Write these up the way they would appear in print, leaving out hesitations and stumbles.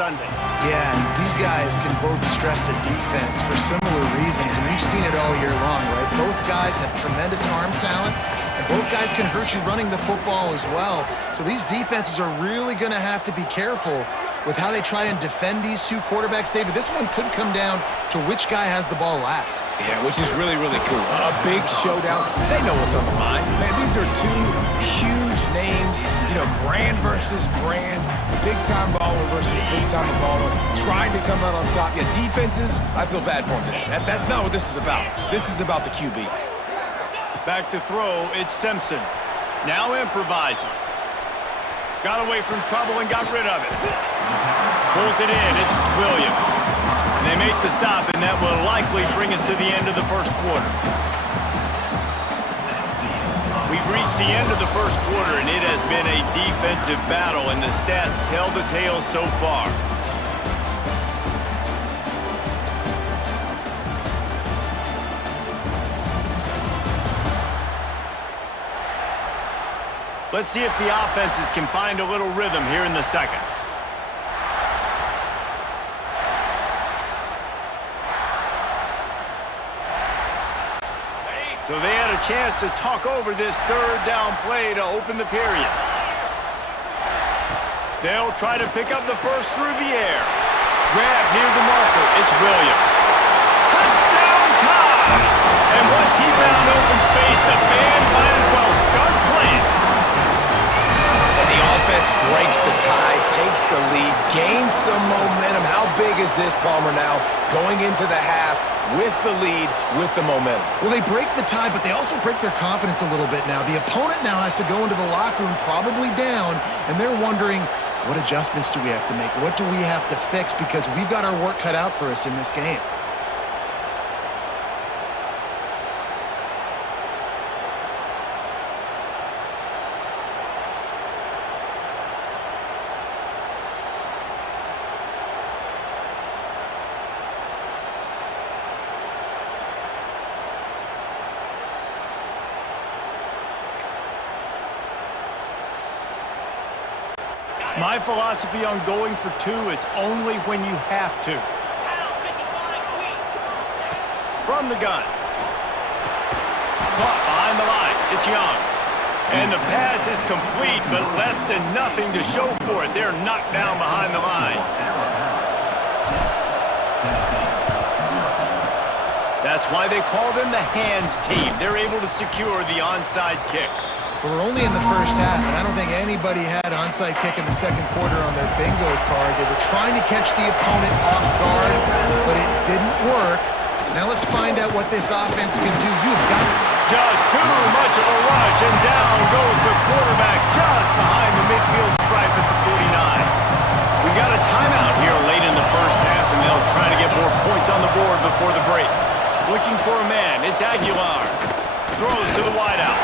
Sundays. Yeah, and these guys can both stress a defense for similar reasons, and we've seen it all year long, right? Both guys have tremendous arm talent, and both guys can hurt you running the football as well. So these defenses are really going to have to be careful with how they try and defend these two quarterbacks. David, this one could come down to which guy has the ball last. Yeah, which is really, really cool. A big showdown. They know what's on the line. Man, these are two huge names, brand versus brand, big-time baller versus big-time baller, trying to come out on top. Yeah, defenses, I feel bad for them today. That's not what this is about. This is about the QBs. Back to throw, it's Simpson. Now improvising. Got away from trouble and got rid of it. Pulls it in, it's Williams. And they make the stop, and that will likely bring us to the end of the first quarter. We've reached the end of the first quarter, and it has been a defensive battle, and the stats tell the tale so far. Let's see if the offenses can find a little rhythm here in the second. So they had a chance to talk over this third down play to open the period. They'll try to pick up the first through the air. Grab near the marker. It's Williams. Touchdown time! And once he found open space, the band might as well start playing. The offense breaks the tie, takes the lead, gains some momentum. How big is this, Palmer, now going into the half with the lead, with the momentum? Well, they break the tie, but they also break their confidence a little bit now. The opponent now has to go into the locker room probably down, and they're wondering, what adjustments do we have to make? What do we have to fix? Because we've got our work cut out for us in this game. My philosophy on going for two is only when you have to. From the gun. Caught behind the line. It's Young. And the pass is complete, but less than nothing to show for it. They're knocked down behind the line. That's why they call them the hands team. They're able to secure the onside kick. But we're only in the first half, and I don't think anybody had onside kick in the second quarter on their bingo card. They were trying to catch the opponent off guard, but it didn't work. Now let's find out what this offense can do. You've got just too much of a rush, and down goes the quarterback just behind the midfield stripe at the 49. We got a timeout here late in the first half, and they'll try to get more points on the board before the break. Looking for a man, it's Aguilar. Throws to the wideout.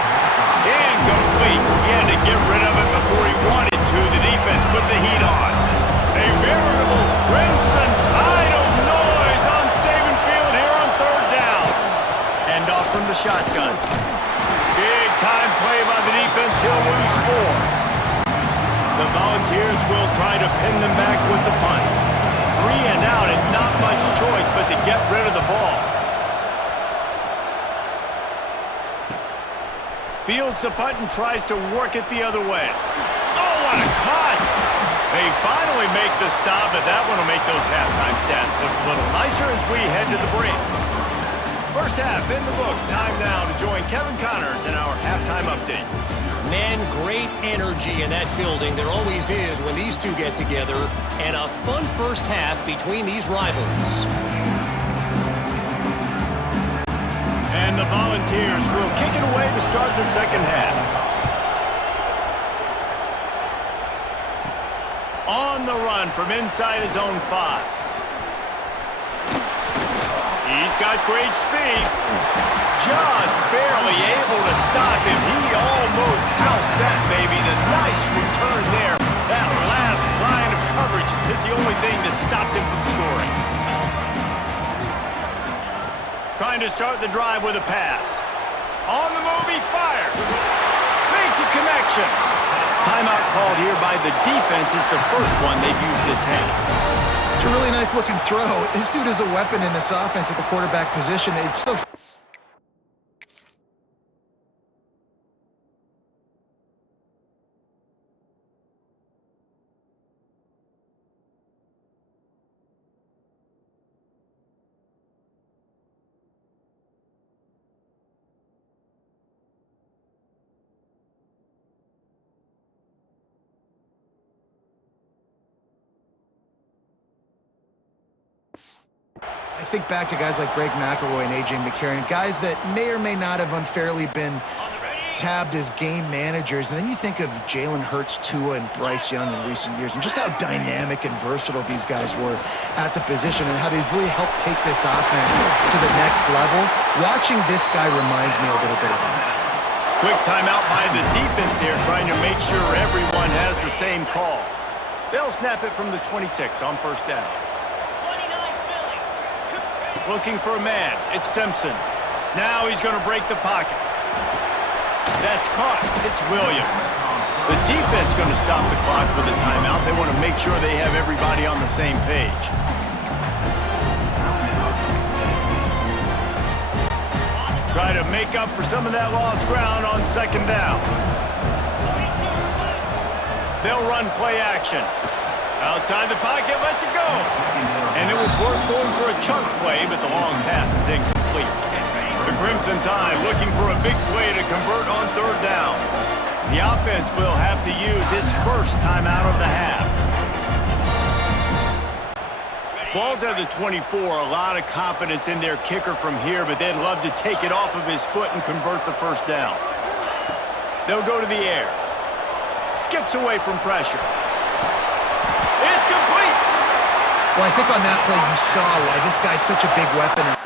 Incomplete. He had to get rid of it before he wanted to. The defense put the heat on. A veritable crimson tide of noise on Saban Field here on third down. Hand off from the shotgun. Big time play by the defense. He'll lose 4. The Volunteers will try to pin them back with the punt. 3 and out and not much choice but to get rid of the ball. Fields the punt and tries to work it the other way. Oh, what a cut! They finally make the stop, but that one will make those halftime stats look a little nicer as we head to the break. First half in the books. Time now to join Kevin Connors in our halftime update. Man, great energy in that building. There always is when these two get together. And a fun first half between these rivals. And the Volunteers will kick it away to start the second half. On the run from inside his own 5. He's got great speed. Just barely able to stop him. He almost housed that baby. The nice return there. That last line of coverage is the only thing that stopped him from scoring. Trying to start the drive with a pass. On the move, he fires. Makes a connection. Timeout called here by the defense. It's the first one they've used this half. a really nice looking throw. This dude is a weapon in this offense at the quarterback position. It's so... I think back to guys like Greg McElroy and A.J. McCarron, guys that may or may not have unfairly been tabbed as game managers. And then you think of Jalen Hurts, Tua, and Bryce Young in recent years, and just how dynamic and versatile these guys were at the position and how they've really helped take this offense to the next level. Watching this guy reminds me a little bit of that. Quick timeout by the defense here, trying to make sure everyone has the same call. They'll snap it from the 26 on first down. Looking for a man. It's Simpson. Now he's going to break the pocket. That's caught. It's Williams. The defense going to stop the clock with a timeout. They want to make sure they have everybody on the same page. Try to make up for some of that lost ground on second down. They'll run play action. Outside the pocket, lets it go. And it was worth going for a chunk play, but the long pass is incomplete. The Crimson Tide looking for a big play to convert on third down. The offense will have to use its first timeout of the half. Ball's at the 24, a lot of confidence in their kicker from here, but they'd love to take it off of his foot and convert the first down. They'll go to the air. Skips away from pressure. It's complete! Well, I think on that play you saw why this guy's such a big weapon.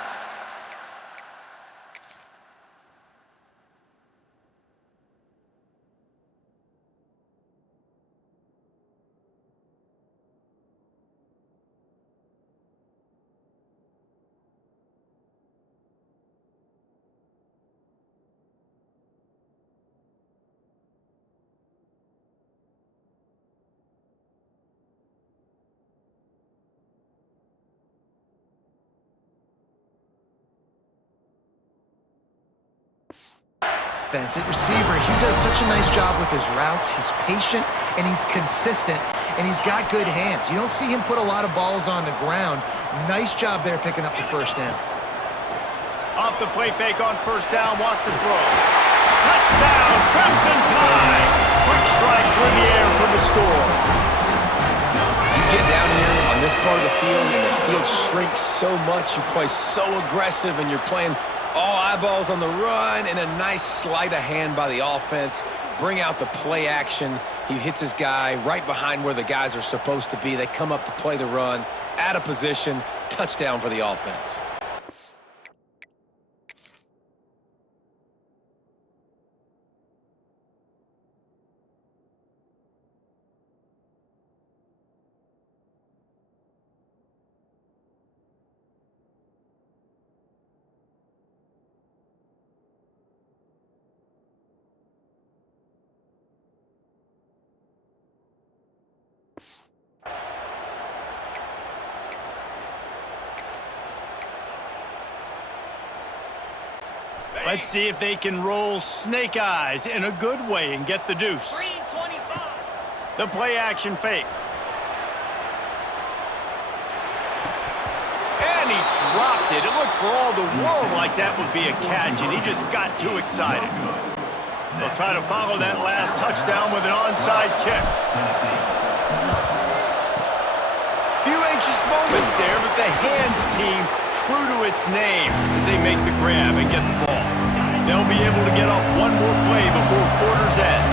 At receiver, he does such a nice job with his routes. He's patient and he's consistent and he's got good hands. You don't see him put a lot of balls on the ground. Nice job there picking up the first down. Off the play fake on first down, wants to throw. Touchdown, Crimson Tide! Quick strike through the air for the score. You get down here on this part of the field and the field shrinks so much, you play so aggressive and you're playing all eyeballs on the run, and a nice sleight of hand by the offense. Bring out the play action. He hits his guy right behind where the guys are supposed to be. They come up to play the run, out of position, touchdown for the offense. Let's see if they can roll snake eyes in a good way and get the deuce. The play action fake. And he dropped it. It looked for all the world like that would be a catch, and he just got too excited. They'll try to follow that last touchdown with an onside kick. Few anxious moments there, but the hands team true to its name as they make the grab and get the ball. They'll be able to get off one more play before quarter's end.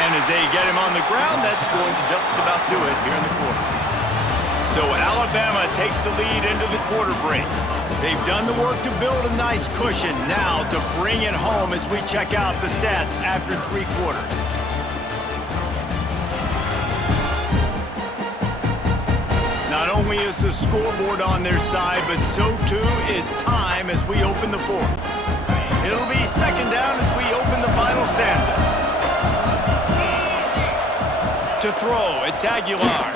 And as they get him on the ground, that's going to just about do it here in the quarter. So Alabama takes the lead into the quarter break. They've done the work to build a nice cushion. Now to bring it home as we check out the stats after 3 quarters. Not only is the scoreboard on their side, but so too is time as we open the fourth. It'll be second down as we open the final stanza. To throw, it's Aguilar.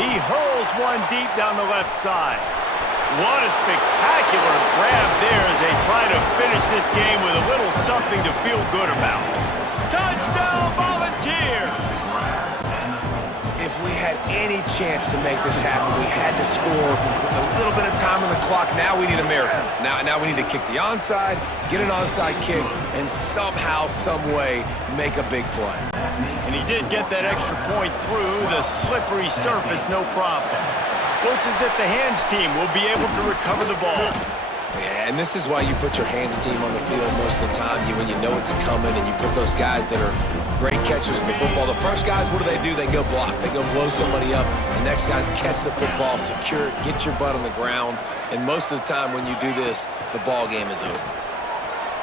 He hurls one deep down the left side. What a spectacular grab there as they try to finish this game with a little something to feel good about. Touchdown, Volunteers! If we had any chance to make this happen, we had to score with a little bit of time on the clock. Now we need a miracle. Now we need to kick the onside, get an onside kick, and somehow, some way, make a big play. And he did get that extra point through the slippery surface, no problem. Looks as if the hands team will be able to recover the ball. Yeah, and this is why you put your hands team on the field most of the time, when you know it's coming, and you put those guys that are great catchers in the football. The first guys, what do? They go block. They go blow somebody up. The next guys catch the football, secure it, get your butt on the ground. And most of the time when you do this, the ball game is over.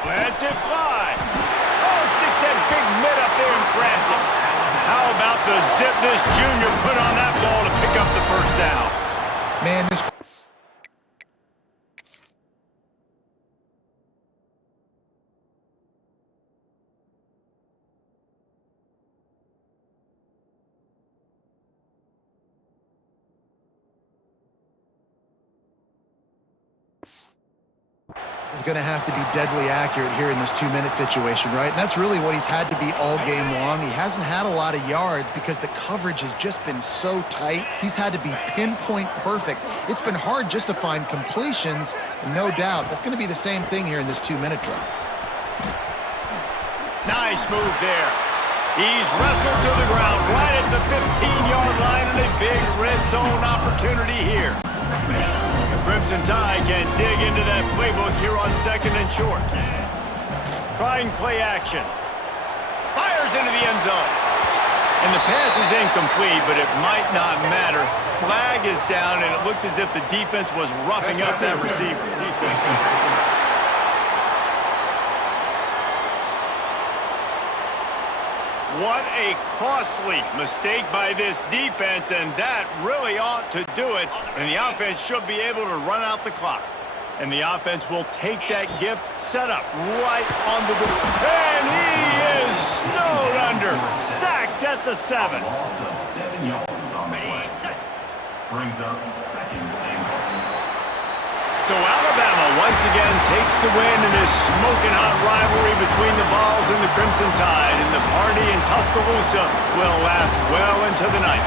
Lets it fly. Oh, sticks that big mitt up there and grabs it. How about the zip this junior put on that ball to pick up the first down? Man, this is going to have to be deadly accurate here in this 2-minute situation, right? And that's really what he's had to be all game long. He hasn't had a lot of yards because the coverage has just been so tight. He's had to be pinpoint perfect. It's been hard just to find completions, no doubt. That's going to be the same thing here in this 2-minute drive. Nice move there. He's wrestled to the ground right at the 15-yard line and a big red zone opportunity here. The Crimson Tide can dig into that playbook here on second and short. Trying play action. Fires into the end zone. And the pass is incomplete, but it might not matter. Flag is down, and it looked as if the defense was roughing up that receiver. What a costly mistake by this defense, and that really ought to do it. And the offense should be able to run out the clock. And the offense will take that gift, set up right on the boot. And he is snowed under, sacked at the 7. Brings up second and So Alabama once again takes the win in this smoking hot rivalry between the Vols and the Crimson Tide, and the party in Tuscaloosa will last well into the night.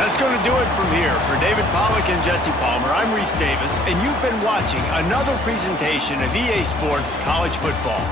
That's going to do it from here. For David Pollack and Jesse Palmer, I'm Reese Davis, and you've been watching another presentation of EA Sports College Football.